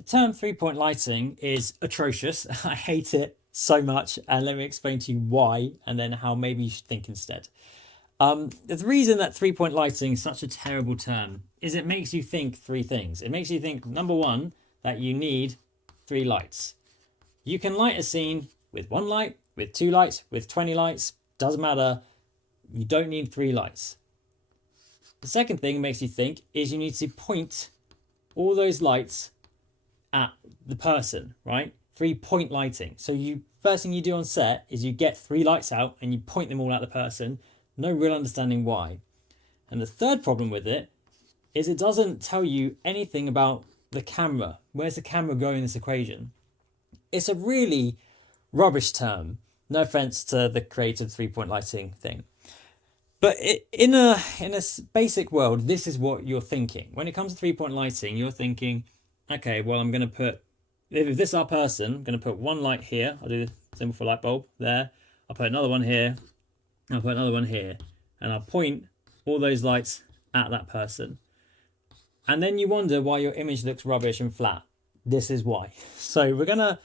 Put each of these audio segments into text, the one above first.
The term three-point lighting is atrocious. I hate it so much, and let me explain to you why, and then how maybe you should think instead. The reason that three-point lighting is such a terrible term is it makes you think three things. It makes you think, number one, that you need three lights. You can light a scene with one light, with two lights, with 20 lights, doesn't matter. You don't need three lights. The second thing it makes you think is you need to point all those lights at the person, right? 3-point lighting. So first thing you do on set is you get three lights out and you point them all at the person. No real understanding why. And the third problem with it is it doesn't tell you anything about the camera. Where's the camera going in this equation? It's a really rubbish term. No offense to the creative 3-point lighting thing. But in a basic world, this is what you're thinking. When it comes to 3-point lighting, you're thinking, okay, well, I'm going to put, if this is our person, I'm going to put one light here. I'll do the symbol for light bulb there. I'll put another one here. I'll put another one here. And I'll point all those lights at that person. And then you wonder why your image looks rubbish and flat. This is why. So we're going to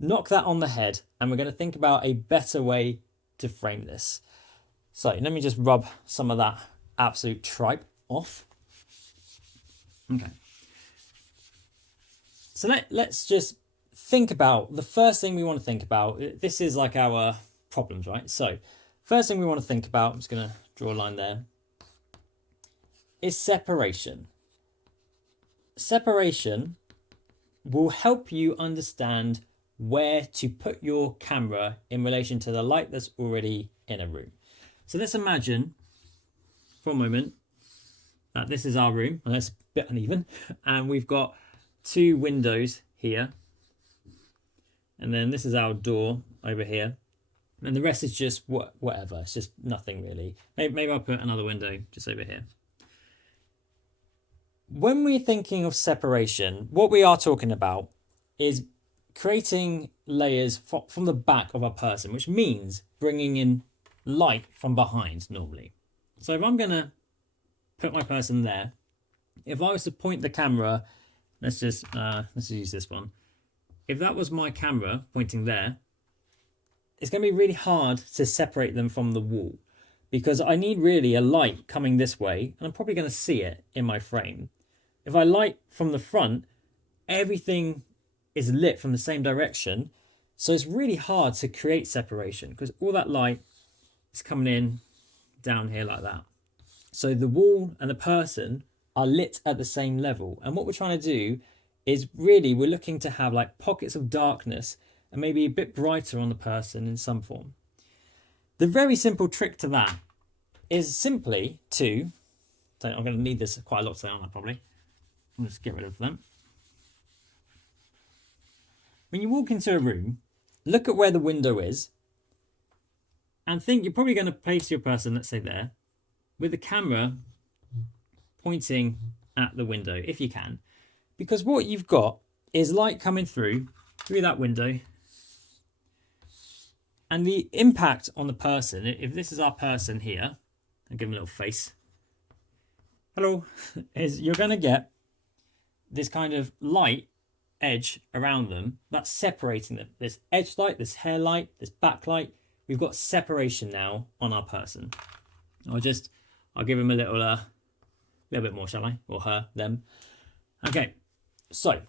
knock that on the head and we're going to think about a better way to frame this. So let me just rub some of that absolute tripe off. Okay. So let's just think about the first thing we want to think about. This is like our problems, right? So first thing we want to think about, I'm just going to draw a line there, is separation. Separation will help you understand where to put your camera in relation to the light that's already in a room. So let's imagine for a moment that this is our room, and it's a bit uneven, and we've got two windows here, and then this is our door over here, and the rest is just whatever. It's just nothing really. Maybe I'll put another window just over here. When we're thinking of separation, what we are talking about is creating layers from the back of a person, which means bringing in light from behind normally. So if I'm going to put my person there, if I was to point the camera, let's just use this one. If that was my camera pointing there, it's going to be really hard to separate them from the wall because I need really a light coming this way, and I'm probably going to see it in my frame. If I light from the front, everything is lit from the same direction, so it's really hard to create separation because all that light is coming in down here like that. So the wall and the person are lit at the same level, and what we're trying to do is really we're looking to have like pockets of darkness and maybe a bit brighter on the person in some form. The very simple trick to that is simply to, so I'm going to need this quite a lot today, aren't I, probably? I'll just get rid of them. When you walk into a room, look at where the window is and think you're probably going to place your person, let's say there, with the camera pointing at the window, if you can. Because what you've got is light coming through that window. And the impact on the person, if this is our person here, I'll give him a little face. Hello, is you're going to get this kind of light edge around them that's separating them. This edge light, this hair light, this backlight. We've got separation now on our person. I'll give him a little bit more, shall I? Or her, them. Okay, so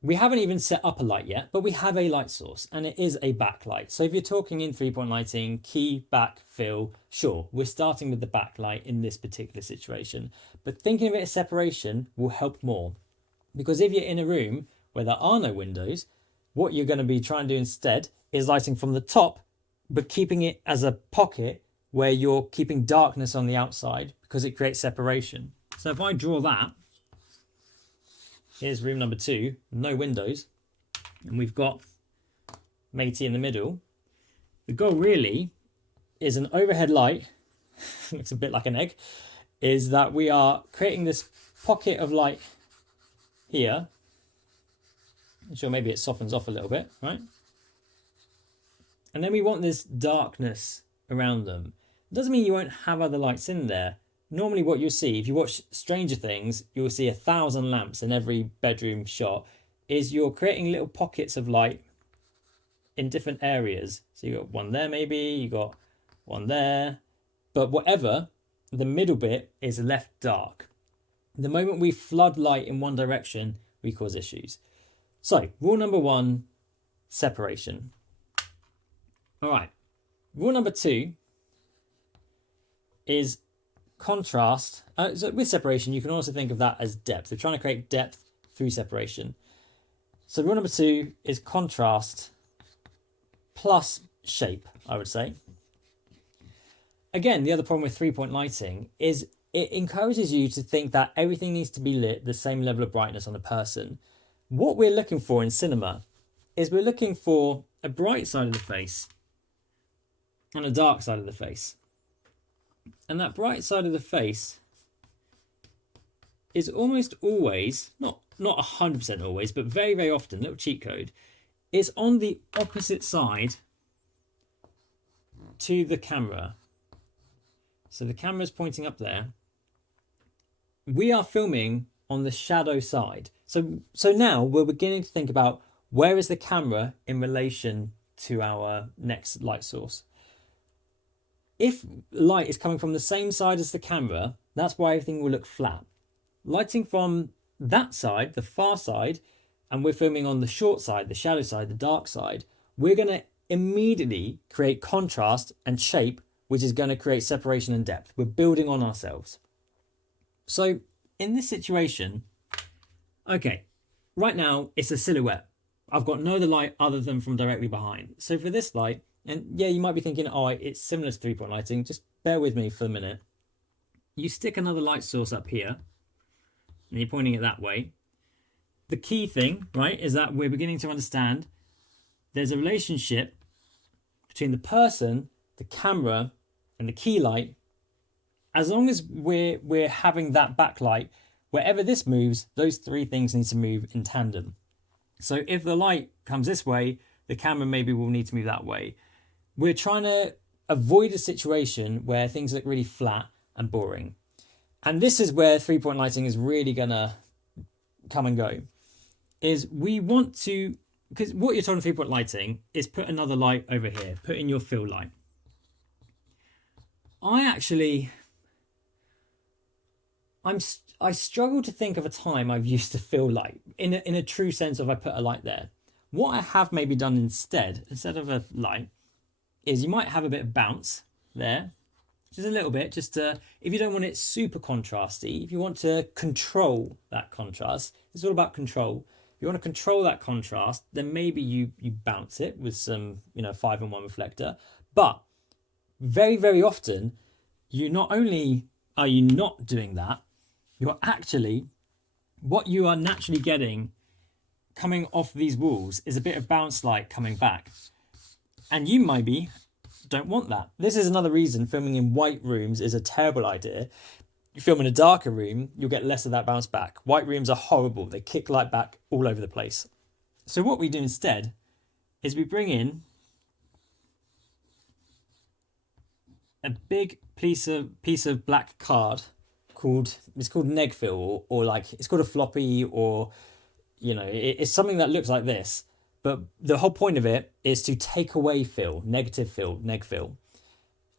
we haven't even set up a light yet, but we have a light source and it is a backlight. So if you're talking in 3-point lighting, key, back, fill, sure, we're starting with the backlight in this particular situation. But thinking of it as separation will help more. Because if you're in a room where there are no windows, what you're going to be trying to do instead is lighting from the top, but keeping it as a pocket where you're keeping darkness on the outside because it creates separation. So if I draw that, here's room number 2, no windows, and we've got matey in the middle. The goal really is an overhead light, looks a bit like an egg, is that we are creating this pocket of light here. I'm sure maybe it softens off a little bit, right? And then we want this darkness around them. It doesn't mean you won't have other lights in there. Normally what you'll see, if you watch Stranger Things, you'll see 1,000 lamps in every bedroom shot. is you're creating little pockets of light in different areas. So you got one there, maybe you got one there, but whatever, the middle bit is left dark. The moment we flood light in one direction, we cause issues. So rule number 1, separation. All right, rule number 2 is contrast. So with separation, you can also think of that as depth. We're trying to create depth through separation. So rule number 2 is contrast plus shape, I would say. Again, the other problem with 3-point lighting is it encourages you to think that everything needs to be lit the same level of brightness on a person. What we're looking for in cinema is we're looking for a bright side of the face and a dark side of the face. And that bright side of the face is almost always, not 100% always, but very, very often, little cheat code, is on the opposite side to the camera. So the camera's pointing up there. We are filming on the shadow side. So now we're beginning to think about where is the camera in relation to our next light source. If light is coming from the same side as the camera, that's why everything will look flat. Lighting from that side, the far side, and we're filming on the short side, the shadow side, the dark side, we're going to immediately create contrast and shape, which is going to create separation and depth. We're building on ourselves. So in this situation, okay, right now it's a silhouette. I've got no other light other than from directly behind. So for this light, and yeah, you might be thinking, oh, it's similar to 3-point lighting. Just bear with me for a minute. You stick another light source up here, and you're pointing it that way. The key thing, right, is that we're beginning to understand there's a relationship between the person, the camera, and the key light. As long as we're having that backlight, wherever this moves, those 3 things need to move in tandem. So if the light comes this way, the camera maybe will need to move that way. We're trying to avoid a situation where things look really flat and boring. And this is where 3-point lighting is really gonna come and go. Is we want to, because what you're told in 3-point lighting is put another light over here, put in your fill light. I struggle to think of a time I've used to fill light in a true sense of I put a light there. What I have maybe done instead of a light, is you might have a bit of bounce there, just a little bit, just to, if you don't want it super contrasty, if you want to control that contrast, it's all about control. If you want to control that contrast, then maybe you bounce it with some 5-in-1 reflector. But very, very often, you not only are you not doing that, you're actually, what you are naturally getting coming off these walls is a bit of bounce light coming back. And you maybe don't want that. This is another reason filming in white rooms is a terrible idea. You film in a darker room, you'll get less of that bounce back. White rooms are horrible. They kick light back all over the place. So what we do instead is we bring in a big piece of black card it's called neg fill, or like it's called a floppy, or it's something that looks like this. But the whole point of it is to take away fill, negative fill, neg fill.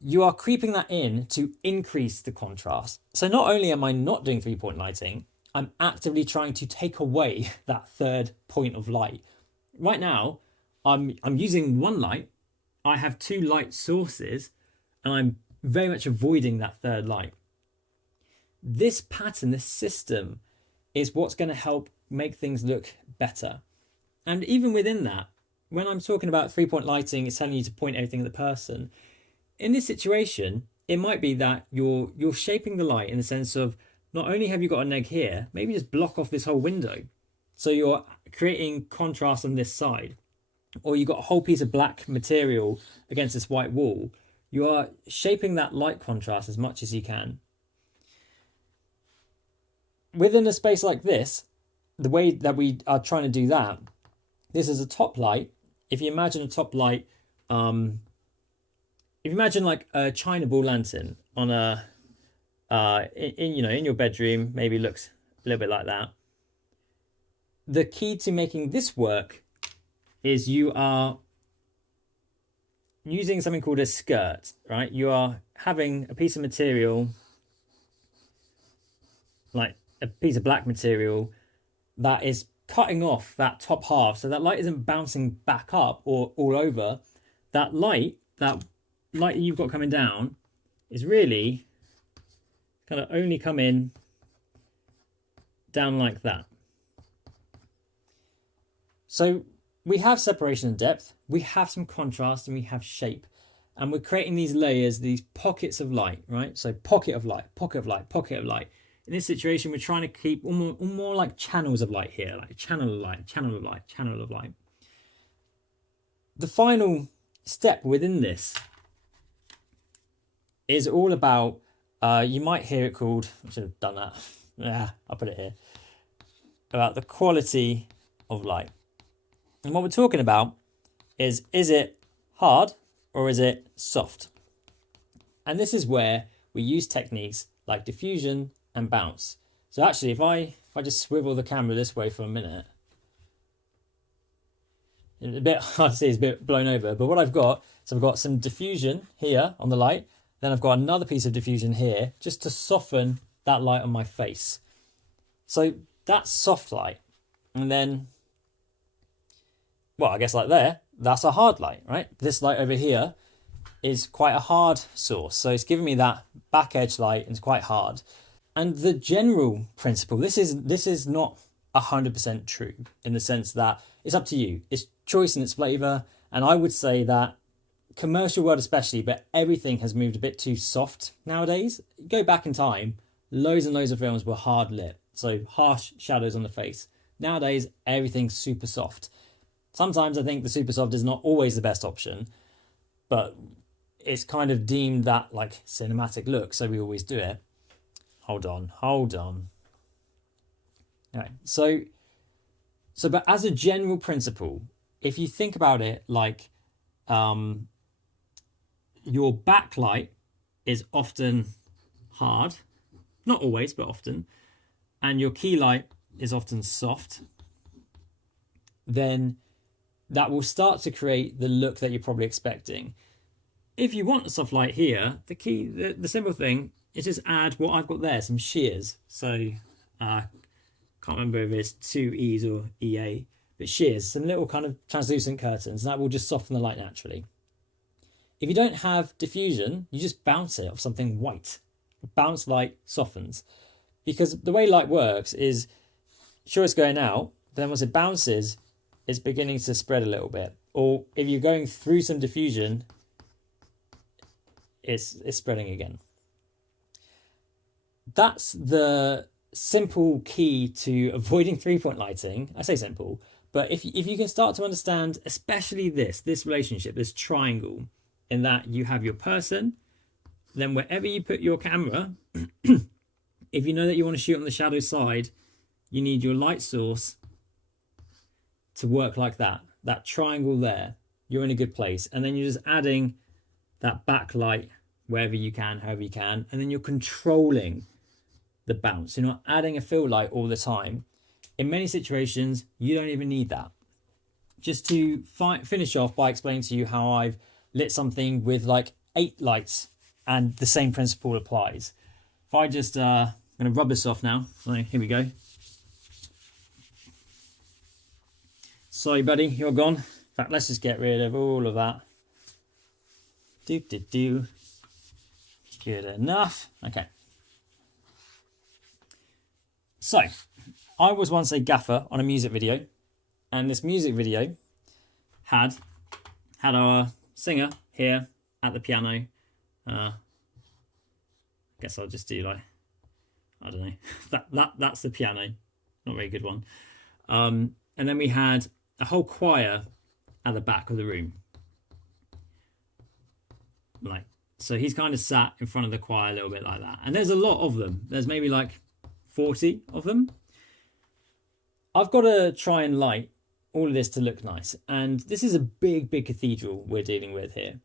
You are creeping that in to increase the contrast. So not only am I not doing 3-point lighting, I'm actively trying to take away that third point of light. Right now, I'm using one light. I have 2 light sources, and I'm very much avoiding that third light. This pattern, this system, is what's going to help make things look better. And even within that, when I'm talking about 3-point lighting, it's telling you to point everything at the person. In this situation, it might be that you're shaping the light in the sense of, not only have you got a neg here, maybe just block off this whole window. So you're creating contrast on this side. Or you've got a whole piece of black material against this white wall. You are shaping that light contrast as much as you can. Within a space like this, the way that we are trying to do that, this is a top light. If you imagine a top light, if you imagine like a China ball lantern on in your bedroom, maybe looks a little bit like that. the key to making this work is you are using something called a skirt, right? You are having a piece of material, like a piece of black material, that is cutting off that top half so that light isn't bouncing back up or all over. That light you've got coming down is really kind of only come in down like that. So we have separation and depth, we have some contrast, and we have shape. And we're creating these layers, these pockets of light, right? So pocket of light, pocket of light, pocket of light. In this situation, we're trying to keep more like channels of light here, like channel of light, channel of light, channel of light. The final step within this is all about, you might hear it called, I should have done that. Yeah, I'll put it here. About the quality of light. And what we're talking about is it hard or is it soft? And this is where we use techniques like diffusion and bounce. So actually, if I just swivel the camera this way for a minute, it's a bit hard to see, it's a bit blown over, but what I've got, so I've got some diffusion here on the light, then I've got another piece of diffusion here, just to soften that light on my face. So that's soft light. And then, well, I guess like there, that's a hard light, right? This light over here is quite a hard source. So it's giving me that back edge light and it's quite hard. And the general principle, this is not 100% true in the sense that it's up to you. It's choice and it's flavor. And I would say that commercial world especially, but everything has moved a bit too soft nowadays. Go back in time, loads and loads of films were hard lit. So harsh shadows on the face. Nowadays, everything's super soft. Sometimes I think the super soft is not always the best option, but it's kind of deemed that like cinematic look, so we always do it. Hold on. All right. So but as a general principle, if you think about it like your backlight is often hard, not always, but often, and your key light is often soft, then that will start to create the look that you're probably expecting. If you want a soft light here, the simple thing is just add what I've got there, some shears. So can't remember if it's 2 E's or EA, but shears, some little kind of translucent curtains, and that will just soften the light naturally. If you don't have diffusion, you just bounce it off something white. Bounce light softens. Because the way light works is, sure, it's going out, then once it bounces, it's beginning to spread a little bit. Or if you're going through some diffusion, it's spreading again. That's the simple key to avoiding 3-point lighting. I say simple, but if you can start to understand, especially this relationship, this triangle, in that you have your person, then wherever you put your camera, if you know that you want to shoot on the shadow side, you need your light source to work like that triangle there. You're in a good place. And then you're just adding that backlight wherever you can, however you can, and then you're controlling the bounce. You're not adding a fill light all the time. In many situations, you don't even need that. Just to finish off by explaining to you how I've lit something with like 8 lights and the same principle applies. If I just, I'm going to rub this off now. So here we go. Sorry, buddy, you're gone. In fact, let's just get rid of all of that. Good enough. Okay. So, I was once a gaffer on a music video, and this music video had our singer here at the piano. I guess I'll just do like, I don't know. That's the piano. Not a very good one. And then we had a whole choir at the back of the room. Like, so he's kind of sat in front of the choir a little bit like that. And there's a lot of them. There's maybe like 40 of them. I've got to try and light all of this to look nice. And this is a big cathedral we're dealing with here.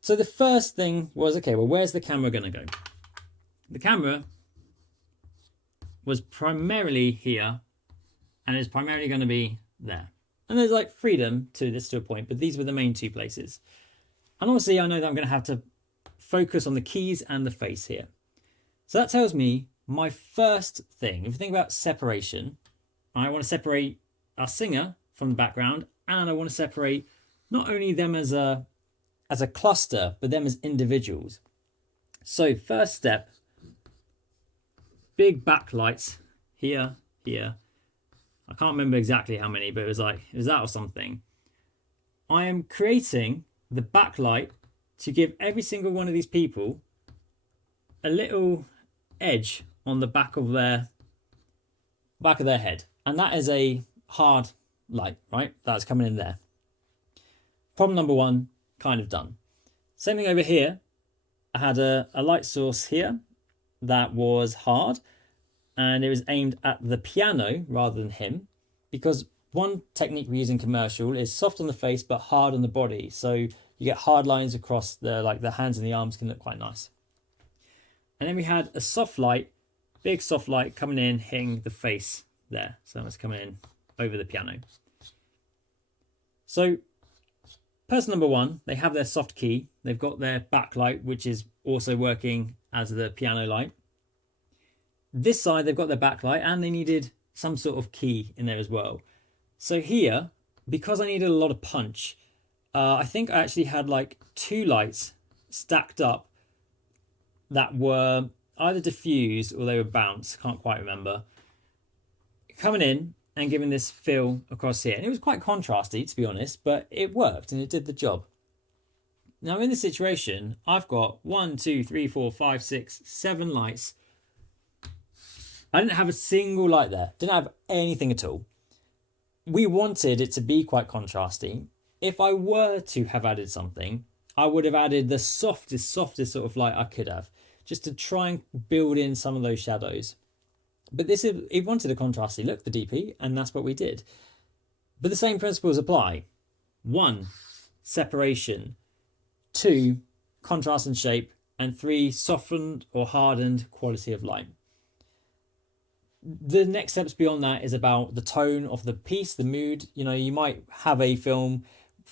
So the first thing was, okay, well, where's the camera going to go? The camera was primarily here and it's primarily going to be there. And there's like freedom to this to a point, but these were the main two places. And obviously I know that I'm going to have to focus on the keys and the face here. So that tells me my first thing, if you think about separation, I want to separate our singer from the background, and I want to separate not only them as a cluster, but them as individuals. So first step, big backlights here, here. I can't remember exactly how many, but it was that or something. I am creating the backlight to give every single one of these people a little edge on the back of their head. And that is a hard light, right? That's coming in there. Problem number one, kind of done. Same thing over here. I had a light source here that was hard, and it was aimed at the piano rather than him, because one technique we use in commercial is soft on the face but hard on the body. So you get hard lines across the hands and the arms can look quite nice. And then we had a soft light, big soft light coming in, hitting the face there. So it's coming in over the piano. So person number one, they have their soft key. They've got their backlight, which is also working as the piano light. This side, they've got their backlight, and they needed some sort of key in there as well. So here, because I needed a lot of punch, I think I actually had like 2 lights stacked up that were either diffused or they were bounced, can't quite remember, coming in and giving this fill across here. And it was quite contrasty, to be honest, but it worked and it did the job. Now in this situation, I've got 1, 2, 3, 4, 5, 6, 7 lights. I didn't have a single light there, didn't have anything at all. We wanted it to be quite contrasty. If I were to have added something, I would have added the softest sort of light I could have, just to try and build in some of those shadows. But it wanted a contrasty look, the DP, and that's what we did. But the same principles apply. 1, separation. 2, contrast and shape. And 3, softened or hardened quality of light. The next steps beyond that is about the tone of the piece, the mood. You know, you might have a film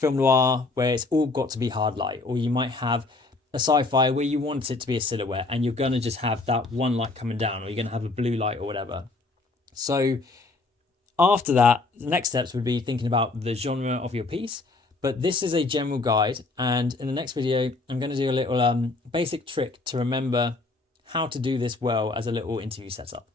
noir where it's all got to be hard light, or you might have a sci-fi where you want it to be a silhouette and you're going to just have that one light coming down, or you're going to have a blue light or whatever. So after that, the next steps would be thinking about the genre of your piece. But this is a general guide, and in the next video I'm going to do a little basic trick to remember how to do this well as a little interview setup.